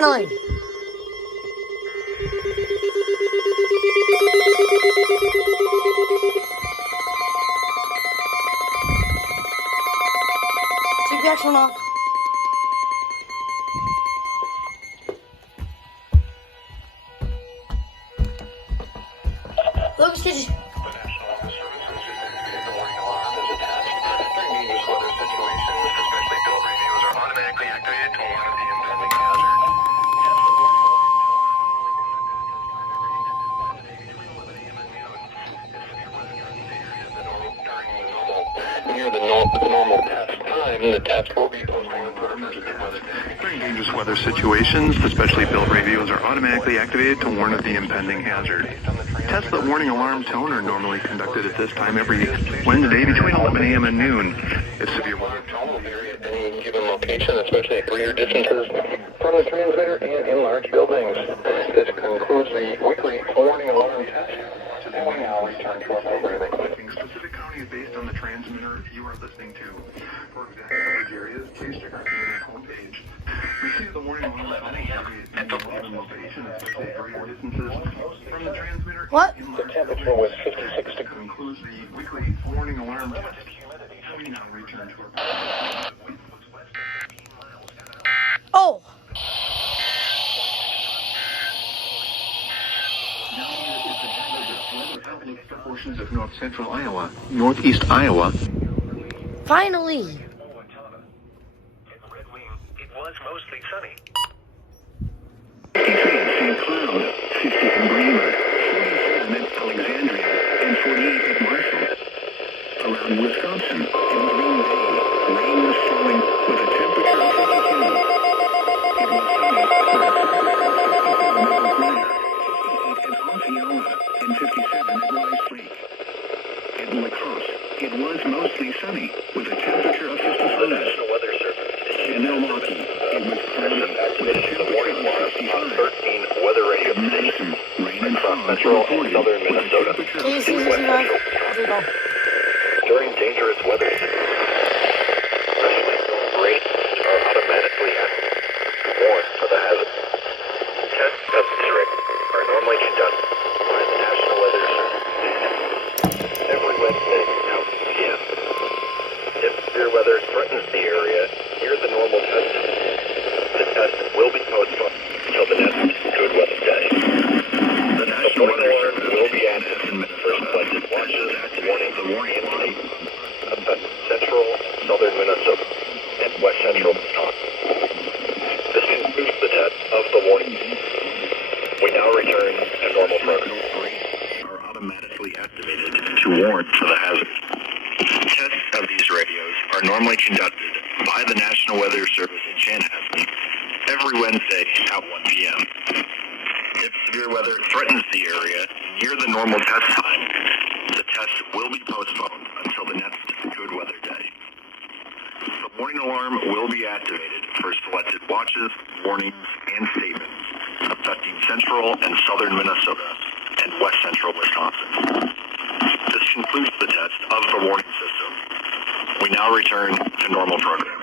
Finally. TPX went off. Look, Stitch. Near the normal test time, the test will be postponed. During dangerous weather situations, the specially built radios are automatically activated to warn of the impending hazard. Tests that warning alarm tone are normally conducted at this time every Wednesday between 11 a.m. and noon. If severe weather tone will vary at any given location, especially at greater distances from the transmitter and in large buildings. This concludes the weekly warning alarm test. Today we now return to our programming. Specific counties based on the transmitter you are listening to. For example, large areas, please check our community homepage. Receive the warning alarm at the location, especially at greater distances from the transmitter. What? The temperature was 56 degrees. Concludes the weekly warning alarm test. We now return to our Oh! portions of north central Iowa, northeast Iowa. Finally! In Red Wing, it was mostly sunny. 53 at St. Cloud, 60 in Bremer, 47 at Alexandria, and 48 at Marshall. Around Wisconsin, in Green Bay, rain was falling with a temperature of 52. It was sunny with a temperature of 57 at Oglala, 58 at Osceola, and 57 at Rice Lake. At La Crosse, it was mostly sunny with a temperature of 55. National Weather Service. In Milwaukee, it was cloudy with a temperature of 65. 13 weather radio At Madison, rain and fog Central and reported southern with a Minnesota. temperature Can you of see this guys? Here we go. During dangerous weather, especially rain, are automatically warned for the hazard. Tests of this rate are normally conducted by the National Weather Service every Wednesday at 1 p.m. If severe weather threatens the area near the normal test, the test will be postponed until the next good weather day. The National Weather Service will be active for selected watches, warning affect central, southern Minnesota, and west central Wisconsin. This concludes the test of the warning. We now return to normal program. Are automatically activated to warn for the hazard. Tests of these radios are normally conducted by the National Weather Service in Chanhassen every Wednesday at 1 p.m. If severe weather threatens the area near the normal test time, the test will be postponed until the next good weather day. The warning alarm will be activated for selected watches, warnings, and statements affecting central and southern Minnesota and west central Wisconsin. This concludes the test of the warning system. We now return to normal program.